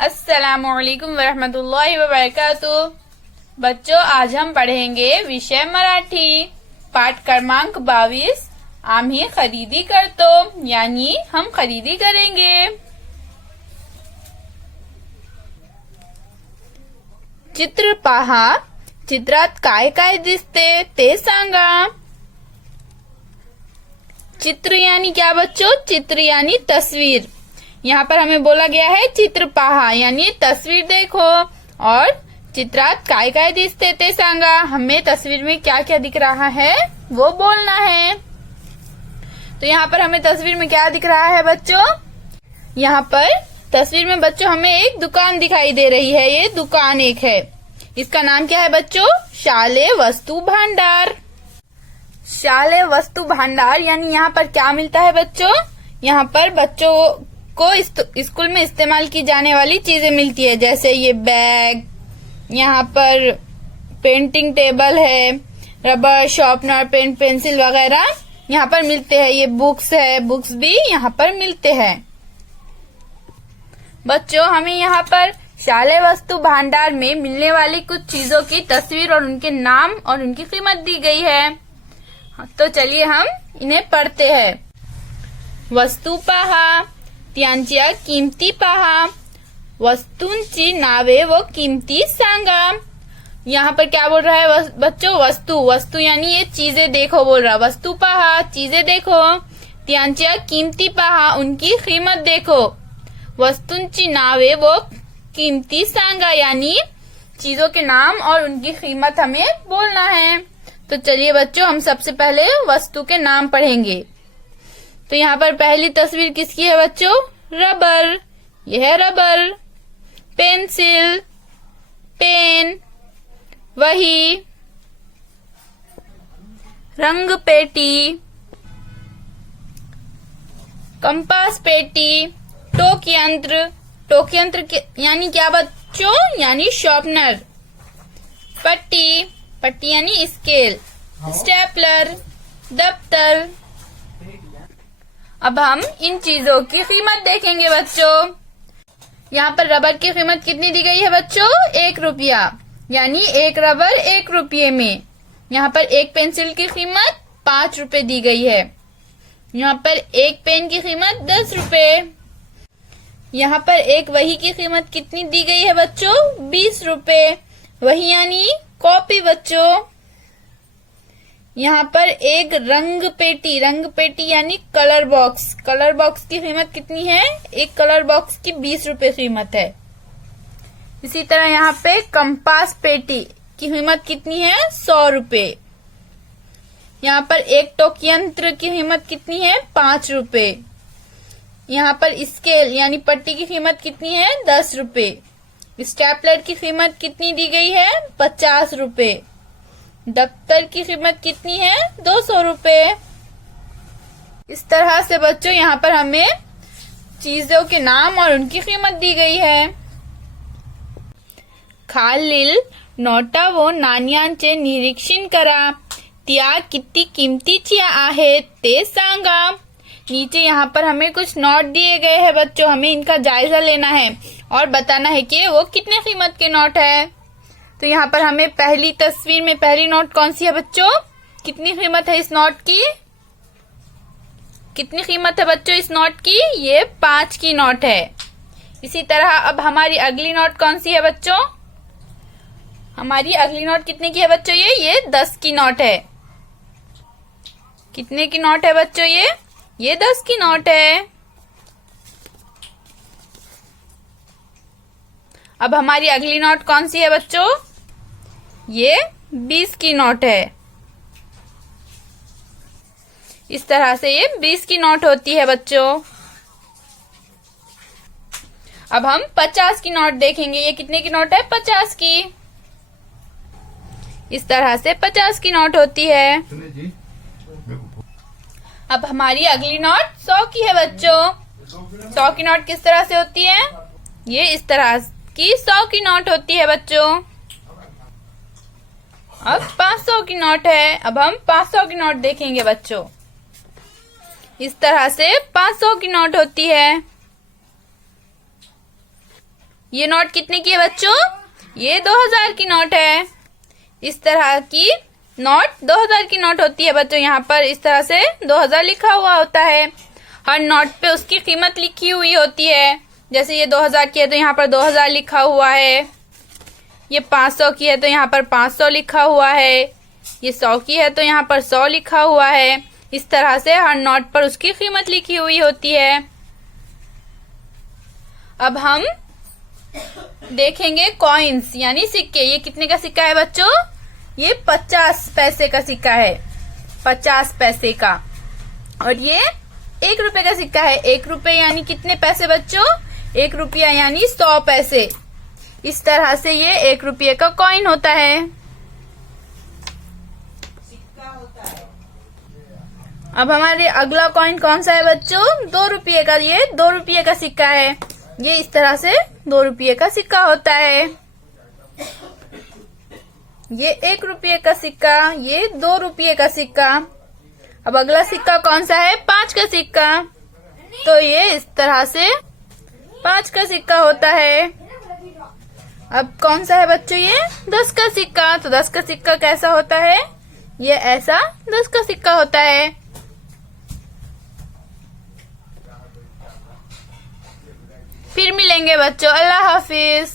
अस्सलामुअलैकुम वरहमतुल्लाहि वबरकातुह। बच्चों, आज हम पढ़ेंगे विषय मराठी पाठ क्रमांक 22। आम्ही खरेदी करतो, यानी हम खरेदी करेंगे। चित्र पहा, चित्रात काय काय दिसते ते सांगा। चित्र यानी क्या बच्चों? चित्र यानी तस्वीर। यहाँ पर हमें बोला गया है चित्र पहा यानी तस्वीर देखो, और चित्रात काय काय दिसते ते सांगा। हमें तस्वीर में क्या क्या दिख रहा है वो बोलना है। तो यहाँ पर हमें तस्वीर में क्या दिख रहा है बच्चों? यहाँ पर तस्वीर में बच्चों हमें एक दुकान दिखाई दे रही है। ये दुकान एक है, इसका नाम क्या है बच्चों? शालेय वस्तु भंडार। शालेय वस्तु भंडार यानी यहाँ पर क्या मिलता है बच्चों? यहाँ पर बच्चों को स्कूल में इस्तेमाल की जाने वाली चीजें मिलती है, जैसे ये बैग, यहाँ पर पेंटिंग टेबल है, रबर, शार्पनर, पेन, पेंसिल वगैरह यहाँ पर मिलते हैं। ये बुक्स है, बुक्स भी यहाँ पर मिलते हैं। बच्चों, हमें यहाँ पर शालेय वस्तु भंडार में मिलने वाली कुछ चीजों की तस्वीर और उनके नाम और उनकी कीमत दी गई है। तो चलिए हम इन्हें पढ़ते हैं। वस्तू पहा, त्यांच्या किमती पहा, वस्तूंची नावे व किमती सांगा। यहाँ पर क्या बोल रहा है बच्चों? वस्तु, वस्तु यानी ये चीजें देखो बोल रहा। वस्तु पहा, चीजें देखो। त्यांच्या किमती पहा, उनकी कीमत देखो। वस्तूंची नावे व किमती सांगा यानी चीजों के नाम और उनकी कीमत हमें बोलना है। तो चलिए बच्चों, हम सबसे पहले वस्तु के नाम पढ़ेंगे। तो यहाँ पर पहली तस्वीर किसकी है बच्चों? रबर, यह है रबर। पेंसिल, पेन, वही। रंग पेटी, कंपास पेटी। टोक यंत्र, टोक यंत्र यानी क्या बच्चों? यानी शार्पनर। पट्टी, पट्टी यानी स्केल। स्टेपलर, दफ्तर। अब हम इन चीजों की कीमत देखेंगे बच्चों। यहाँ पर रबर की कीमत कितनी दी गई है बच्चों? 1 रुपया, यानी एक रबर 1 रुपये में। यहाँ पर एक पेंसिल की कीमत 5 रुपए दी गई है। यहाँ पर एक पेन की कीमत 10 रुपए। यहाँ पर एक वही की कीमत कितनी दी गई है बच्चों? 20 रुपए। वही यानी कॉपी बच्चों। यहाँ पर एक रंग पेटी, रंग पेटी यानी कलर बॉक्स। कलर बॉक्स की कीमत कितनी है? एक कलर बॉक्स की 20 रुपए कीमत है। इसी तरह यहाँ पे कंपास पेटी की कीमत कितनी है? 100 रुपए। यहाँ पर एक टोक यंत्र की कीमत कितनी है? 5 रुपए। यहाँ पर स्केल यानी पट्टी की कीमत कितनी है? 10 रुपए। स्टेपलर की कीमत कितनी दी गई है? 50 रुपए। दफ्तर की कीमत कितनी है? 200 रुपए। इस तरह से बच्चों यहाँ पर हमें चीजों के नाम और उनकी कीमत दी गई है। खालील नोटा व नाण्यांचे निरीक्षण करा, त्या किती किमतीच्या आहेत ते सांगा। नीचे यहाँ पर हमें कुछ नोट दिए गए हैं बच्चों, हमें इनका जायजा लेना है और बताना है कि वो कितने कीमत के नोट है। तो यहाँ पर हमें पहली तस्वीर में पहली नोट कौन सी है बच्चों? कितनी कीमत है इस नोट की? कितनी कीमत है बच्चों इस नोट की? ये 5 की नोट है। इसी तरह अब हमारी अगली नोट कौन सी है बच्चों? हमारी अगली नोट कितने की है बच्चों? ये 10 की नोट है। कितने की नोट है बच्चों? ये 10 की नोट है। अब हमारी अगली नोट कौन सी है बच्चों? ये 20 की नोट है। इस तरह से ये 20 की नोट होती है बच्चों। अब हम 50 की नोट देखेंगे। ये कितने की नोट है? 50 की। इस तरह से 50 की नोट होती है। अब हमारी अगली नोट 100 की है बच्चों। 100 की नोट किस तरह से होती है? ये इस तरह की 100 की नोट होती है बच्चों। अब 500 की नोट है। अब हम 500 की नोट देखेंगे बच्चों। इस तरह से 500 की नोट होती है। ये नोट कितने की है बच्चों? ये 2000 की नोट है। इस तरह की नोट 2000 की नोट होती है बच्चों। यहाँ पर इस तरह से 2000 लिखा हुआ होता है। हर नोट पे उसकी कीमत लिखी हुई होती है। जैसे ये 2000 की है तो यहाँ पर 2000 लिखा हुआ है। ये 500 की है तो यहाँ पर 500 लिखा हुआ है। ये 100 की है तो यहाँ पर 100 लिखा हुआ है। इस तरह से हर नोट पर उसकी कीमत लिखी हुई होती है। अब हम देखेंगे कॉइन्स यानी सिक्के। ये कितने का सिक्का है बच्चों? ये 50 पैसे का सिक्का है, 50 पैसे का। और ये 1 रुपए का सिक्का है। 1 रुपए यानी कितने पैसे बच्चों? 1 रुपया यानी 100 पैसे। इस तरह से ये 1 रुपये का कॉइन होता है। अब हमारे अगला कॉइन कौन सा है बच्चों? 2 रुपये का। ये 2 रुपये का सिक्का है। ये इस तरह से 2 रुपये का सिक्का होता है। ये 1 रुपये का सिक्का, ये 2 रुपये का सिक्का। अब अगला सिक्का कौन सा है? 5 का सिक्का। तो ये इस तरह से 5 का सिक्का होता है। अब कौन सा है बच्चों? ये 10 का सिक्का। तो 10 का सिक्का कैसा होता है? ये ऐसा 10 का सिक्का होता है। फिर मिलेंगे बच्चों। अल्लाह हाफिज।